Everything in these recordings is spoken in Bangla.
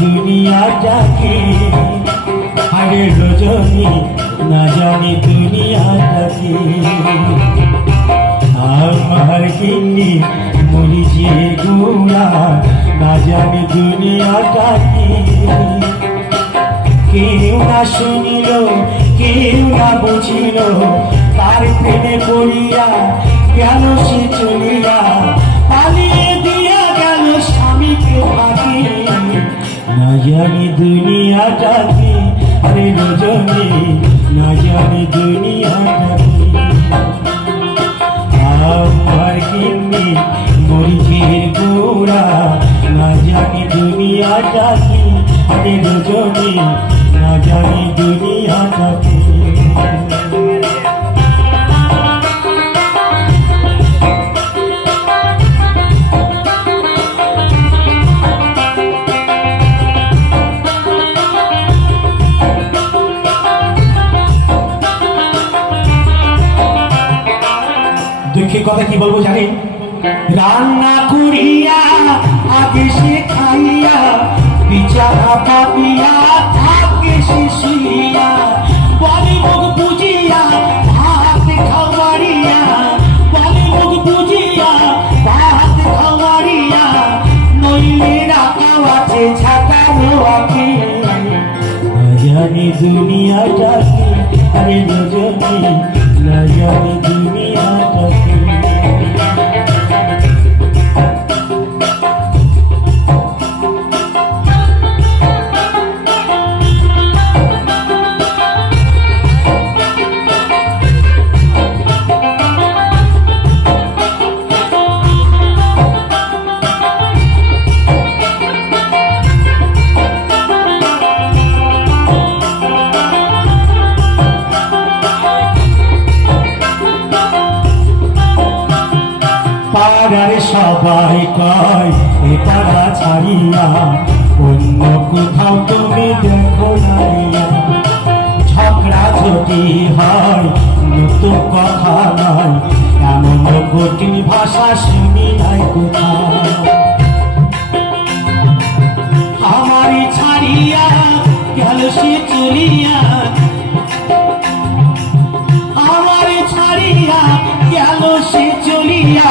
দুনিয়াটাকে, আরে রজনী না জানি দুনিয়াটাকে। আমার গিন্নি মরিচে গুড়া না জানি দুনিয়াটাকে। কেউ না শুনিল, কেউ না বুঝিল, তার প্রেমে পড়িয়া গেল সে চলিয়া, পালিয়ে দিয়া গেল স্বামীকে ফাঁকি। না জানি দুনিয়াটাকে, আরে রজনী না জানি দুনিয়াটাকে। আমার গিন্নি মরিচের গুড়া না জানি দুনিয়াটাকে, আরে রজনী না জানি দুনিয়াটাকে। দুঃখের কথা কি বলবো জানেন? রান্না করিয়া আগে সে খাইয়া, বিছানা পাতিয়া থাকে সে শুইয়া, বলে মুখ বুঝিয়া ভাত খাওয়ারিয়া, বলে মুখ বুঝিয়া ভাত খাওয়ারিয়া, নইলে রাখাও আছে ছাকানো আঁকে। না জানি দুনিয়াটাকে, আরে রজনী না জানি দুনিয়াটাকে। পাড়ার সবাই কয় এ পাড়া ছাড়িয়া অন্য কোথাও তুমি দেখো নাইয়া। ঝগড়া ঝটি হয় নতুন কথা নয়, এমন কঠিন ভাষা শুনি নাই কোথাও। আমারই ছাড়িয়া গেল সে চলিয়া, আমারই ছাড়িয়া গেল সে চলিয়া,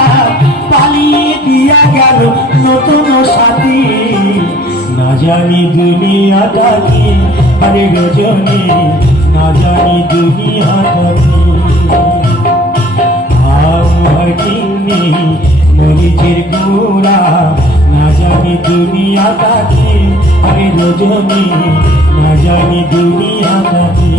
পালিয়ে দিয়া গেল নতুন সাথী। না জানি দুনিয়াটাকে, আরে রজনী না জানি দুনিয়াটাকে। আমার গিন্নি মরিচের গুড়া না জানি দুনিয়াটাকে, আরে রজনী না জানি দুনিয়াটাকে।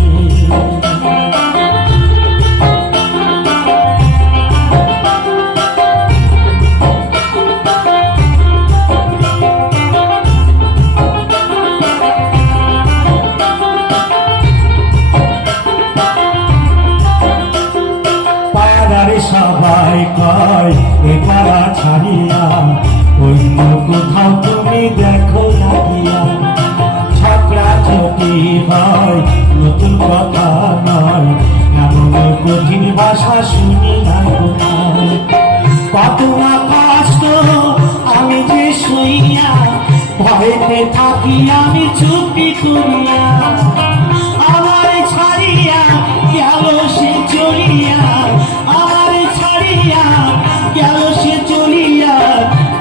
সবাই কয় এ পাড়া ছাড়িয়া অন্য কোথাও তুমি দেখো না গিয়া। ঝগড়া ঝটি হয় নতুন কথা নয়, এমন কঠিন ভাষা শুনি না কোথায়। কত না কষ্ট আমি যে শুইয়া, ভয়েতে থাকি আমি চুপি করিয়া। আমার ছাড়িয়া গেল সে চলিয়া, আমার ছাড়িয়া গেল সে চলিয়া,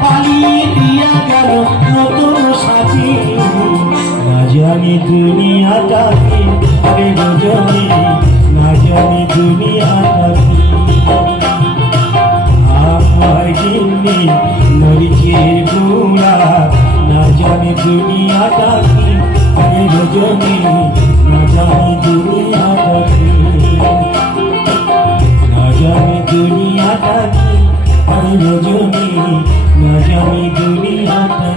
পালিয়ে দিয়া গেল নতুন সাথী। না জানি দুনিয়াটাকে, আরে রজনী না জানি দুনিয়াটাকে। আমার গিন্নি মরিচের গুড়া না জানি দুনিয়াটাকে, আরে রজনী না জানি দুনিয়াটাকে। না জানি দুনিয়াটাকে, আরে রজনী না জানি দুনিয়াটাকে।